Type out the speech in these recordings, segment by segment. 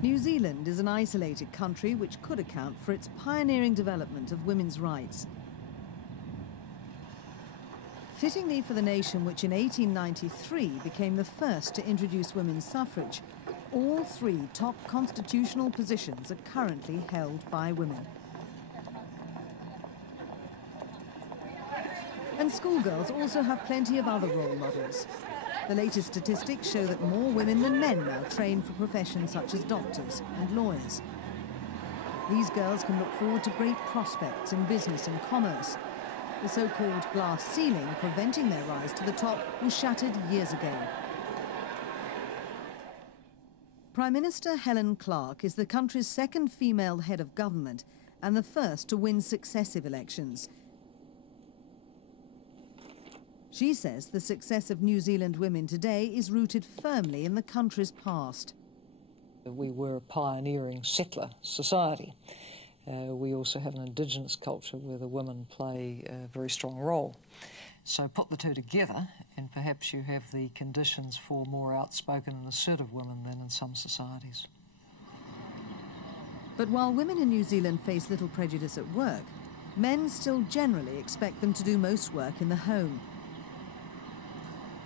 New Zealand is an isolated country which could account for its pioneering development of women's rights. Fittingly for the nation which in 1893 became the first to introduce women's suffrage, all three top constitutional positions are currently held by women. And schoolgirls also have plenty of other role models. The latest statistics show that more women than men now train for professions such as doctors and lawyers. These girls can look forward to great prospects in business and commerce. The so-called glass ceiling preventing their rise to the top was shattered years ago. Prime Minister Helen Clark is the country's second female head of government and the first to win successive elections. She says the success of New Zealand women today is rooted firmly in the country's past. We were a pioneering settler society. We also have an Indigenous culture where the women play a very strong role. So put the two together and perhaps you have the conditions for more outspoken and assertive women than in some societies. But while women in New Zealand face little prejudice at work, men still generally expect them to do most work in the home.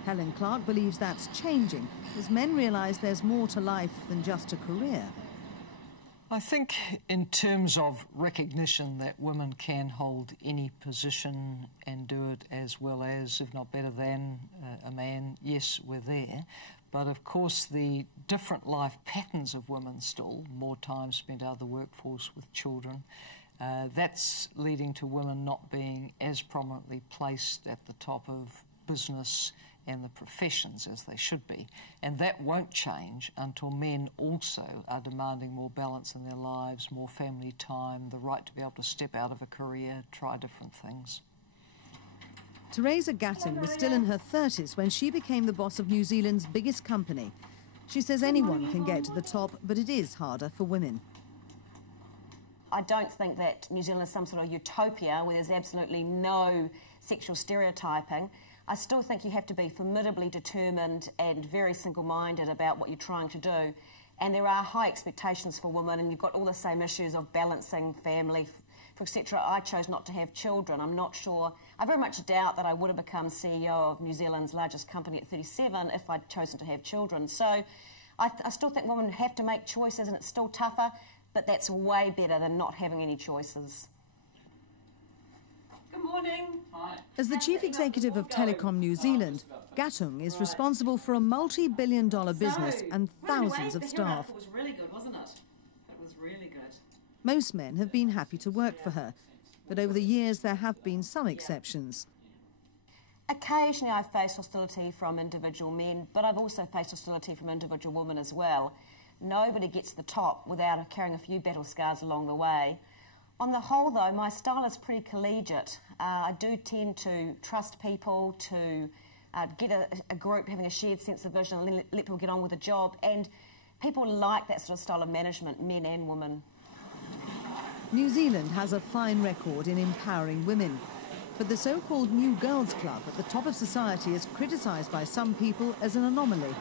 Helen Clark believes that's changing as men realise there's more to life than just a career. I think in terms of recognition that women can hold any position and do it as well as, if not better than, a man, yes, we're there. But of course the different life patterns of women still, more time spent out of the workforce with children, that's leading to women not being as prominently placed at the top of business and the professions as they should be. And that won't change until men also are demanding more balance in their lives, more family time, the right to be able to step out of a career, try different things. Theresa Gattung was still in her 30s when she became the boss of New Zealand's biggest company. She says anyone can get to the top, but it is harder for women. I don't think that New Zealand is some sort of utopia where there's absolutely no sexual stereotyping. I still think you have to be formidably determined and very single-minded about what you're trying to do. And there are high expectations for women, and you've got all the same issues of balancing family, etc. I chose not to have children. I'm not sure. I very much doubt that I would have become CEO of New Zealand's largest company at 37 if I'd chosen to have children. So I still think women have to make choices, and it's still tougher, but that's way better than not having any choices. Good morning. Hi. As the chief executive of Telecom New Zealand, Gattung is responsible for a multi-billion-dollar business and thousands of staff. It was really good, wasn't it? It was really good. Most men have been happy to work for her, but over the years there have been some exceptions. Occasionally I've faced hostility from individual men, but I've also faced hostility from individual women as well. Nobody gets to the top without carrying a few battle scars along the way. On the whole, though, my style is pretty collegiate. I do tend to trust people, to get a group having a shared sense of vision and let people get on with the job, and people like that sort of style of management, men and women. New Zealand has a fine record in empowering women, but the so-called New Girls Club at the top of society is criticised by some people as an anomaly.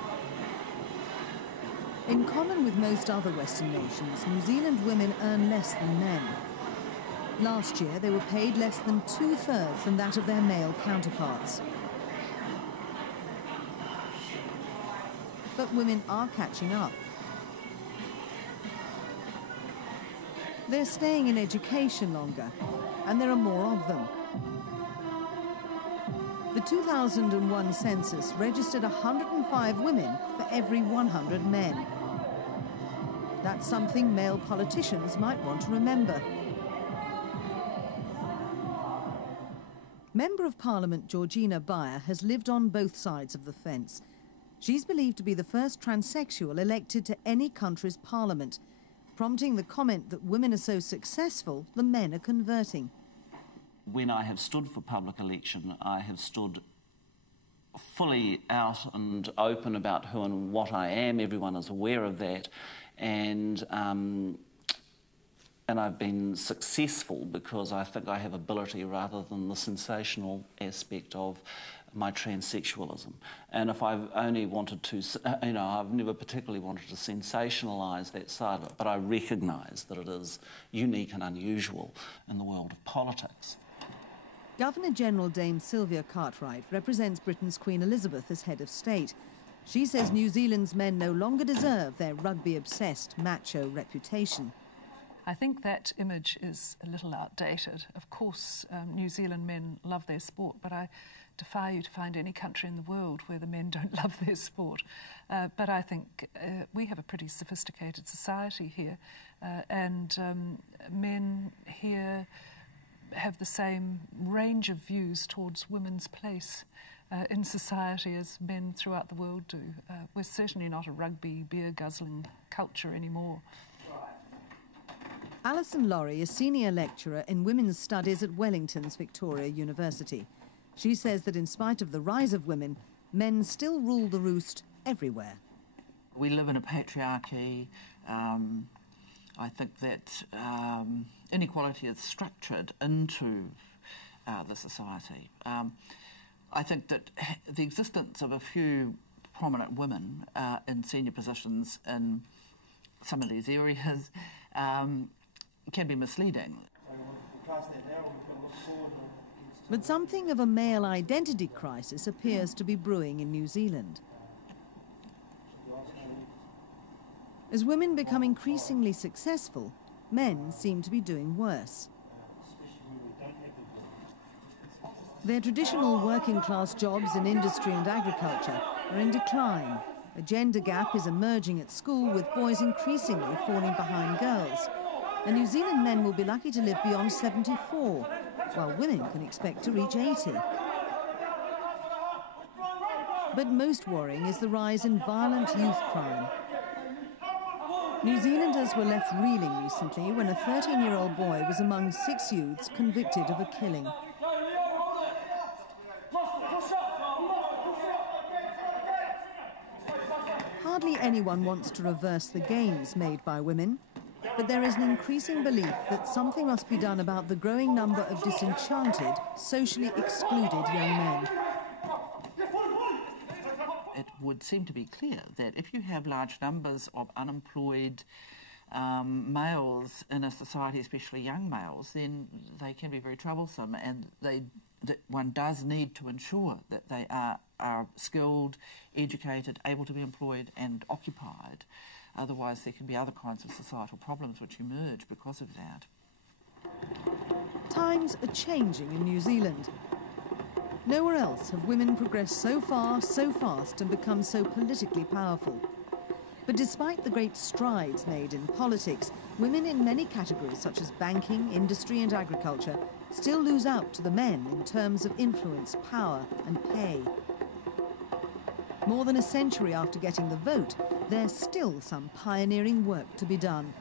In common with most other Western nations, New Zealand women earn less than men. Last year, they were paid less than 2/3 than that of their male counterparts. But women are catching up. They're staying in education longer, and there are more of them. The 2001 census registered 105 women for every 100 men. That's something male politicians might want to remember. Member of Parliament Georgina Beyer has lived on both sides of the fence. She's believed to be the first transsexual elected to any country's parliament, prompting the comment that women are so successful, the men are converting. When I have stood for public election, I have stood fully out and open about who and what I am. Everyone is aware of that. And I've been successful because I think I have ability rather than the sensational aspect of my transsexualism. And if I've only wanted to, I've never particularly wanted to sensationalise that side of it, but I recognise that it is unique and unusual in the world of politics. Governor-General Dame Silvia Cartwright represents Britain's Queen Elizabeth as head of state. She says New Zealand's men no longer deserve their rugby-obsessed macho reputation. I think that image is a little outdated. Of course, New Zealand men love their sport, but I defy you to find any country in the world where the men don't love their sport. But I think we have a pretty sophisticated society here, and men here have the same range of views towards women's place in society as men throughout the world do. We're certainly not a rugby, beer-guzzling culture anymore. Alison Laurie is Senior Lecturer in Women's Studies at Wellington's Victoria University. She says that in spite of the rise of women, men still rule the roost everywhere. We live in a patriarchy. I think that inequality is structured into the society. I think that the existence of a few prominent women in senior positions in some of these areas can be misleading. But something of a male identity crisis appears to be brewing in New Zealand. As women become increasingly successful, men seem to be doing worse. Their traditional working-class jobs in industry and agriculture are in decline. A gender gap is emerging at school, with boys increasingly falling behind girls. And New Zealand men will be lucky to live beyond 74, while women can expect to reach 80. But most worrying is the rise in violent youth crime. New Zealanders were left reeling recently when a 13-year-old boy was among 6 youths convicted of a killing. Hardly anyone wants to reverse the gains made by women, but there is an increasing belief that something must be done about the growing number of disenchanted, socially excluded young men. It would seem to be clear that if you have large numbers of unemployed males in a society, especially young males, then they can be very troublesome, and that one does need to ensure that they are skilled, educated, able to be employed and occupied. Otherwise there can be other kinds of societal problems which emerge because of that. Times are changing in New Zealand. Nowhere else have women progressed so far, so fast, and become so politically powerful. But despite the great strides made in politics, women in many categories such as banking, industry and agriculture still lose out to the men in terms of influence, power and pay. More than a century after getting the vote, there's still some pioneering work to be done.